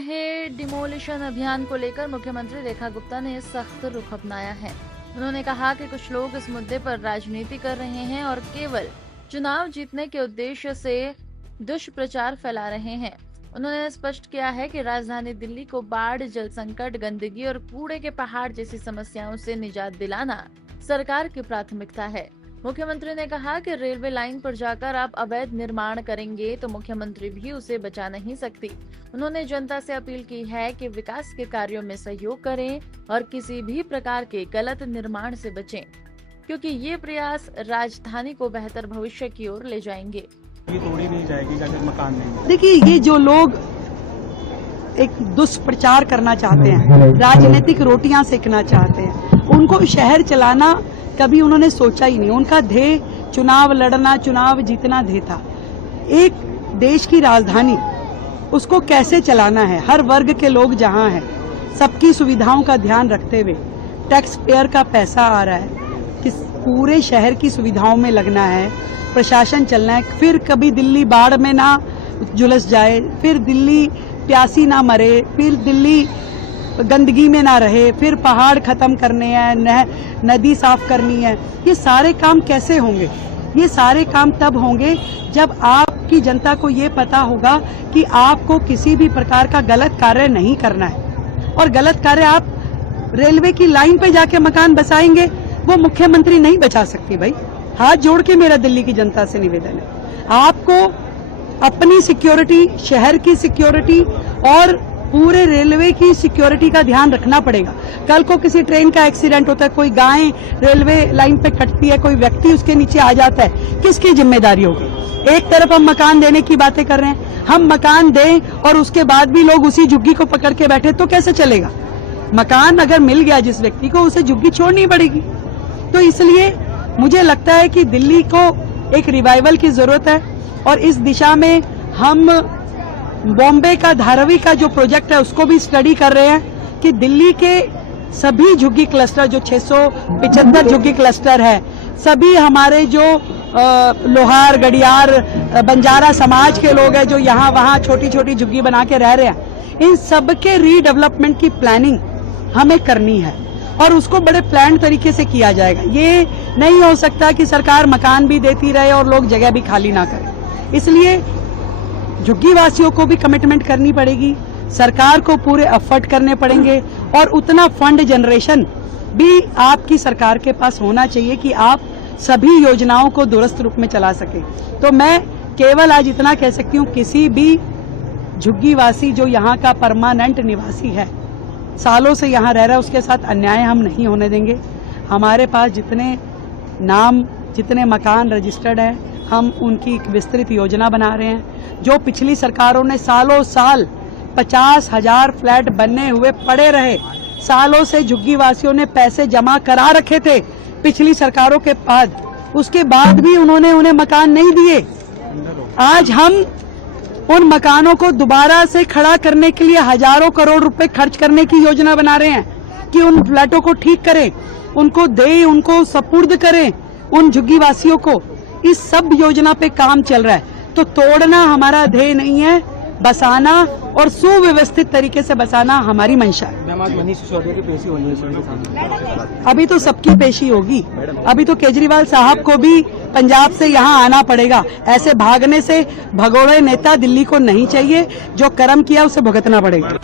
रहे डिमोलिशन अभियान को लेकर मुख्यमंत्री रेखा गुप्ता ने सख्त रुख अपनाया है। उन्होंने कहा कि कुछ लोग इस मुद्दे पर राजनीति कर रहे हैं और केवल चुनाव जीतने के उद्देश्य से दुष्प्रचार फैला रहे हैं। उन्होंने स्पष्ट किया है कि राजधानी दिल्ली को बाढ़, जल संकट, गंदगी और कूड़े के पहाड़ जैसी समस्याओं से निजात दिलाना सरकार की प्राथमिकता है। मुख्यमंत्री ने कहा कि रेलवे लाइन पर जाकर आप अवैध निर्माण करेंगे तो मुख्यमंत्री भी उसे बचा नहीं सकती। उन्होंने जनता से अपील की है कि विकास के कार्यों में सहयोग करें और किसी भी प्रकार के गलत निर्माण से बचें, क्योंकि ये प्रयास राजधानी को बेहतर भविष्य की ओर ले जाएंगे। ये तोड़ी नहीं जाएगी अगर मकान नहीं। देखिए, ये जो लोग एक दुष्प्रचार करना चाहते हैं, राजनीतिक रोटियां सेकना चाहते हैं, उनको शहर चलाना कभी उन्होंने सोचा ही नहीं। उनका ध्येय चुनाव लड़ना, चुनाव जीतना ध्येय था। एक देश की राजधानी, उसको कैसे चलाना है, हर वर्ग के लोग जहां हैं, सबकी सुविधाओं का ध्यान रखते हुए टैक्स पेयर का पैसा आ रहा है, किस पूरे शहर की सुविधाओं में लगना है, प्रशासन चलना है। फिर कभी दिल्ली बाढ़ में ना झुलस जाए, फिर दिल्ली प्यासी ना मरे, फिर दिल्ली गंदगी में ना रहे, फिर पहाड़ खत्म करने हैं, नदी साफ करनी है। ये सारे काम कैसे होंगे? ये सारे काम तब होंगे जब आपकी जनता को ये पता होगा कि आपको किसी भी प्रकार का गलत कार्य नहीं करना है। और गलत कार्य आप रेलवे की लाइन पे जाके मकान बसाएंगे, वो मुख्यमंत्री नहीं बचा सकती। भाई, हाथ जोड़ के मेरा दिल्ली की जनता से निवेदन है, आपको अपनी सिक्योरिटी, शहर की सिक्योरिटी और पूरे रेलवे की सिक्योरिटी का ध्यान रखना पड़ेगा। कल को किसी ट्रेन का एक्सीडेंट होता है, कोई गाय रेलवे लाइन पे कटती है, कोई व्यक्ति उसके नीचे आ जाता है, किसकी जिम्मेदारी होगी? एक तरफ हम मकान देने की बातें कर रहे हैं, हम मकान दें और उसके बाद भी लोग उसी झुग्गी को पकड़ के बैठे तो कैसे चलेगा? मकान अगर मिल गया जिस व्यक्ति को, उसे झुग्गी छोड़नी पड़ेगी। तो इसलिए मुझे लगता है कि दिल्ली को एक रिवाइवल की जरूरत है और इस दिशा में हम बॉम्बे का धारावी का जो प्रोजेक्ट है उसको भी स्टडी कर रहे हैं कि दिल्ली के सभी झुग्गी क्लस्टर, जो 675 झुग्गी क्लस्टर है, सभी हमारे जो लोहार, गडियार, बंजारा समाज के लोग हैं जो यहाँ वहाँ छोटी छोटी झुग्गी बना के रह रहे हैं, इन सबके रीडेवलपमेंट की प्लानिंग हमें करनी है और उसको बड़े प्लान तरीके से किया जाएगा। ये नहीं हो सकता कि सरकार मकान भी देती रहे और लोग जगह भी खाली ना करें। इसलिए झुग्गी वासियों को भी कमिटमेंट करनी पड़ेगी, सरकार को पूरे एफर्ट करने पड़ेंगे और उतना फंड जनरेशन भी आपकी सरकार के पास होना चाहिए कि आप सभी योजनाओं को दुरुस्त रूप में चला सके। तो मैं केवल आज इतना कह सकती हूँ, किसी भी झुग्गी वासी जो यहाँ का परमानेंट निवासी है, सालों से यहाँ रह रहा है, उसके साथ अन्याय हम नहीं होने देंगे। हमारे पास जितने नाम, जितने मकान रजिस्टर्ड है, हम उनकी एक विस्तृत योजना बना रहे हैं। जो पिछली सरकारों ने सालों साल 50,000 फ्लैट बनने हुए पड़े रहे, सालों से झुग्गी वासियों ने पैसे जमा करा रखे थे पिछली सरकारों के बाद, उसके बाद भी उन्होंने उन्हें मकान नहीं दिए। आज हम उन मकानों को दोबारा से खड़ा करने के लिए हजारों करोड़ रुपए खर्च करने की योजना बना रहे हैं कि उन फ्लैटों को ठीक करें, उनको दें, उनको सपुर्द करें उन झुग्गी वासियों को। इस सब योजना पे काम चल रहा है। तो तोड़ना हमारा ध्येय नहीं है, बसाना और सुव्यवस्थित तरीके से बसाना हमारी मंशा है। अभी तो सबकी पेशी होगी, अभी तो केजरीवाल साहब को भी पंजाब से यहाँ आना पड़ेगा। ऐसे भागने से भगोड़े नेता दिल्ली को नहीं चाहिए, जो कर्म किया उसे भुगतना पड़ेगा।